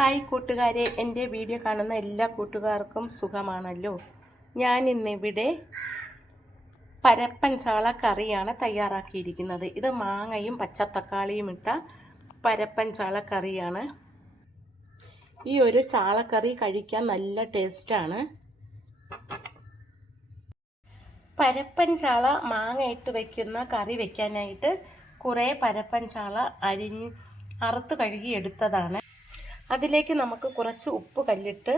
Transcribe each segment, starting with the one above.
Hi കൂട്ടുകാരെ, എൻ്റെ video കാണുന്ന എല്ലാ കൂട്ടുകാർക്കും സുഖമാണല്ലോ. ഞാൻ ഇന്നിവിടെ പരപ്പൻ ചാള കറിയാണ് തയ്യാറാക്കിയിരിക്കുന്നത്. ഇത് മാങ്ങയും പച്ചത്തക്കാളിയും ഇട്ട പരപ്പൻ ചാള കറിയാണ്. ഈ ഒരു ചാളക്കറി കഴിക്കാൻ നല്ല ടേസ്റ്റാണ്. പരപ്പൻ ചാള മാങ്ങ ഇട്ട് വയ്ക്കുന്ന കറി വയ്ക്കാനായിട്ട് കുറേ പരപ്പൻ ചാള അറുത്ത് കഴുകി എടുത്തതാണ്. അതിലേക്ക് നമുക്ക് കുറച്ച് ഉപ്പ് കല്ലിട്ട്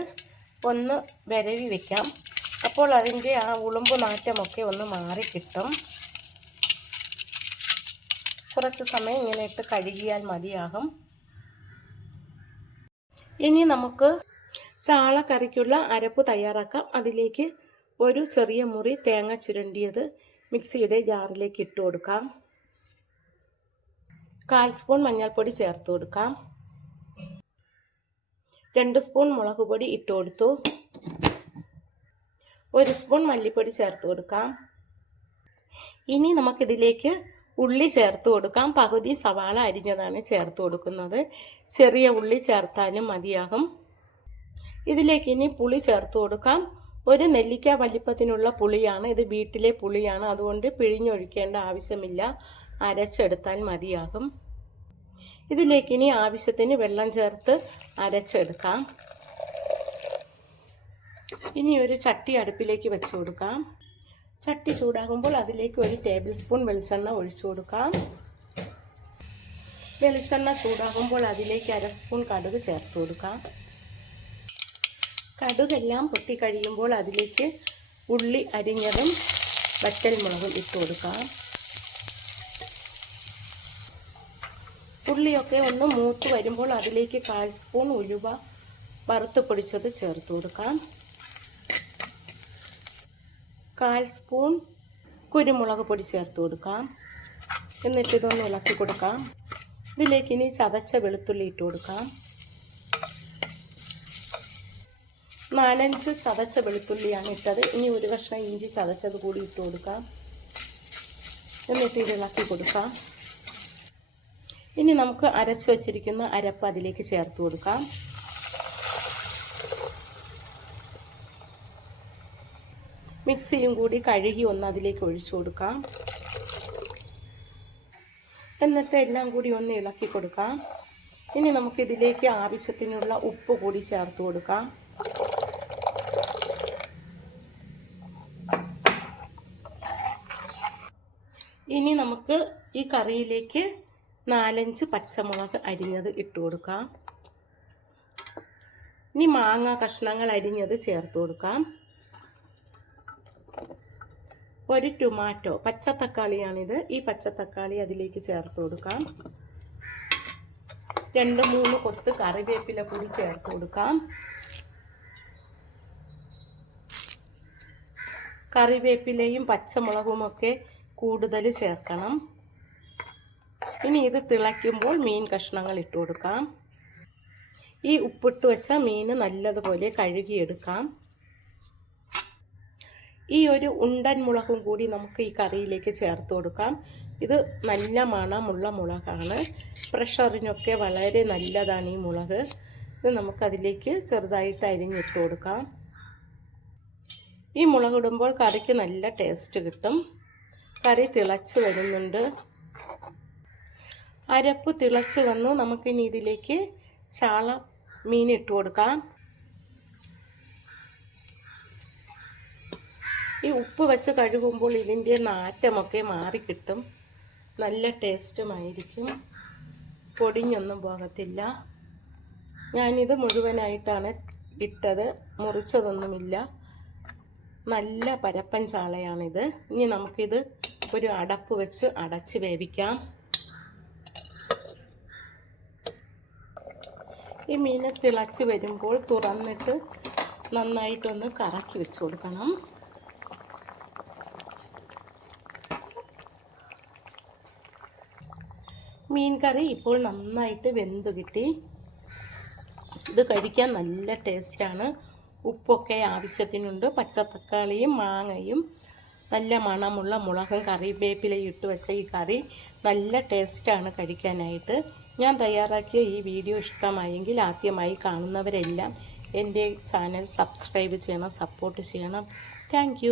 ഒന്ന് വിരവി വെക്കാം. അപ്പോൾ അതിൻ്റെ ആ ഉളുമ്പ് നാറ്റമൊക്കെ ഒന്ന് മാറിക്കിട്ടും. കുറച്ച് സമയം ഇങ്ങനെ ഇട്ട് കഴുകിയാൽ മതിയാകും. ഇനി നമുക്ക് ചാളക്കറിക്കുള്ള അരപ്പ് തയ്യാറാക്കാം. അതിലേക്ക് ഒരു ചെറിയ മുറി തേങ്ങ ചുരണ്ടിയത് മിക്സിയുടെ ജാറിലേക്ക് ഇട്ട് കൊടുക്കാം. 1/4 സ്പൂൺ മഞ്ഞൾപ്പൊടി ചേർത്ത് കൊടുക്കാം. 2 സ്പൂൺ മുളക് പൊടി ഇട്ട് കൊടുത്തു. 1 സ്പൂൺ മല്ലിപ്പൊടി ചേർത്ത് കൊടുക്കാം. ഇനി നമുക്കിതിലേക്ക് ഉള്ളി ചേർത്ത് കൊടുക്കാം. പകുതി സവാള അരിഞ്ഞതാണ് ചേർത്ത് കൊടുക്കുന്നത്. ചെറിയ ഉള്ളി ചേർത്താലും മതിയാകും. ഇതിലേക്ക് ഇനി പുളി ചേർത്ത് കൊടുക്കാം. ഒരു നെല്ലിക്ക വലിപ്പത്തിനുള്ള പുളിയാണ്. ഇത് വീട്ടിലെ പുളിയാണ്, അതുകൊണ്ട് പിഴിഞ്ഞൊഴിക്കേണ്ട ആവശ്യമില്ല. അരച്ചെടുത്താൽ മതിയാകും. ഇതിലേക്ക് ഇനി ആവശ്യത്തിന് വെള്ളം ചേർത്ത് അരച്ചെടുക്കാം. ഇനി ഒരു ചട്ടി അടുപ്പിലേക്ക് വെച്ച് കൊടുക്കാം. ചട്ടി ചൂടാകുമ്പോൾ അതിലേക്ക് 1 ടേബിൾ സ്പൂൺ വെളിച്ചെണ്ണ ഒഴിച്ചു കൊടുക്കാം. വെളിച്ചെണ്ണ ചൂടാകുമ്പോൾ അതിലേക്ക് 1/2 സ്പൂൺ കടുക് ചേർത്ത് കൊടുക്കാം. കടുകെല്ലാം പൊട്ടിക്കഴിയുമ്പോൾ അതിലേക്ക് ഉള്ളി അരിഞ്ഞതും വറ്റൽമുളകും ഇട്ട് കൊടുക്കാം. ഉള്ളിയൊക്കെ ഒന്ന് മൂത്ത് വരുമ്പോൾ അതിലേക്ക് 1/4 സ്പൂൺ ഉലുവ വറുത്ത് പൊടിച്ചത് ചേർത്ത് കൊടുക്കാം. 1/4 സ്പൂൺ കുരുമുളക് പൊടി ചേർത്ത് കൊടുക്കാം. എന്നിട്ട് ഇതൊന്ന് ഇളക്കി കൊടുക്കാം. ഇതിലേക്ക് ഇനി ചതച്ച വെളുത്തുള്ളി ഇട്ട് കൊടുക്കാം. 4-5 ചതച്ച വെളുത്തുള്ളിയാണ് ഇട്ടത്. ഇനി ഒരു കഷ്ണം ഇഞ്ചി ചതച്ചത് കൂടി ഇട്ട് കൊടുക്കാം. എന്നിട്ട് ഇത് ഇളക്കി കൊടുക്കാം. ഇനി നമുക്ക് അരച്ച് വച്ചിരിക്കുന്ന അരപ്പ് അതിലേക്ക് ചേർത്ത് കൊടുക്കാം. മിക്സിയും കൂടി കഴുകി ഒന്ന് അതിലേക്ക് ഒഴിച്ചു കൊടുക്കാം. എന്നിട്ട് എല്ലാം കൂടി ഒന്ന് ഇളക്കി കൊടുക്കാം. ഇനി നമുക്കിതിലേക്ക് ആവശ്യത്തിനുള്ള ഉപ്പ് കൂടി ചേർത്ത് കൊടുക്കാം. ഇനി നമുക്ക് ഈ കറിയിലേക്ക് 4-5 പച്ചമുളക് അരിഞ്ഞത് ഇട്ട് കൊടുക്കാം. ഇനി മാങ്ങ കഷ്ണങ്ങൾ അരിഞ്ഞത് ചേർത്ത് കൊടുക്കാം. 1 ടൊമാറ്റോ, പച്ചത്തക്കാളിയാണിത്. ഈ പച്ചത്തക്കാളി അതിലേക്ക് ചേർത്ത് കൊടുക്കാം. 2-3 കൊത്ത് കറിവേപ്പില കൂടി ചേർത്ത് കൊടുക്കാം. കറിവേപ്പിലയും പച്ചമുളകുമൊക്കെ കൂടുതൽ ചേർക്കണം. ഇനി ഇത് തിളയ്ക്കുമ്പോൾ മീൻ കഷ്ണങ്ങൾ ഇട്ട് കൊടുക്കാം. ഈ ഉപ്പിട്ട് വെച്ച മീൻ നല്ലതുപോലെ കഴുകിയെടുക്കാം. ഈ ഒരു ഉണ്ടൻ മുളകും കൂടി നമുക്ക് ഈ കറിയിലേക്ക് ചേർത്ത് കൊടുക്കാം. ഇത് നല്ല മണമുള്ള മുളകാണ്. പ്രഷറിനൊക്കെ വളരെ നല്ലതാണ് ഈ മുളക്. ഇത് നമുക്കതിലേക്ക് ചെറുതായിട്ട് അരിഞ്ഞിട്ട് കൊടുക്കാം. ഈ മുളക് ഇടുമ്പോൾ കറിക്ക് നല്ല ടേസ്റ്റ് കിട്ടും. കറി തിളച്ച് വരുന്നുണ്ട്. അരപ്പ് തിളച്ച് വന്നു. നമുക്കിനി ഇതിലേക്ക് ചാള മീൻ ഇട്ട് കൊടുക്കാം. ഈ ഉപ്പ് വെച്ച് കഴുകുമ്പോൾ ഇതിൻ്റെ നാറ്റമൊക്കെ മാറിക്കിട്ടും. നല്ല ടേസ്റ്റുമായിരിക്കും. പൊടിഞ്ഞൊന്നും പോകത്തില്ല. ഞാനിത് മുഴുവനായിട്ടാണ് ഇട്ടത്, മുറിച്ചതൊന്നുമില്ല. നല്ല പരപ്പൻ ചാളയാണിത്. ഇനി നമുക്കിത് ഒരു അടപ്പ് വെച്ച് അടച്ച് വേവിക്കാം. ഈ മീൻ തിളച്ച് വരുമ്പോൾ തുറന്നിട്ട് നന്നായിട്ടൊന്ന് കറക്കി വെച്ച് കൊടുക്കണം. മീൻ കറി ഇപ്പോൾ നന്നായിട്ട് വെന്ത് കിട്ടി. ഇത് കഴിക്കാൻ നല്ല ടേസ്റ്റാണ്. ഉപ്പൊക്കെ ആവശ്യത്തിനുണ്ട്. പച്ചത്തക്കാളിയും മാങ്ങയും നല്ല മണമുള്ള മുളകും കറിവേപ്പിലയും ഇട്ട് വെച്ച ഈ കറി നല്ല ടേസ്റ്റാണ് കഴിക്കാനായിട്ട്. ഞാൻ തയ്യാറാക്കിയ ഈ വീഡിയോ ഇഷ്ടമായെങ്കിൽ ആദ്യമായി കാണുന്നവരെല്ലാം എൻ്റെ ചാനൽ സബ്സ്ക്രൈബ് ചെയ്യണം, സപ്പോർട്ട് ചെയ്യണം. താങ്ക്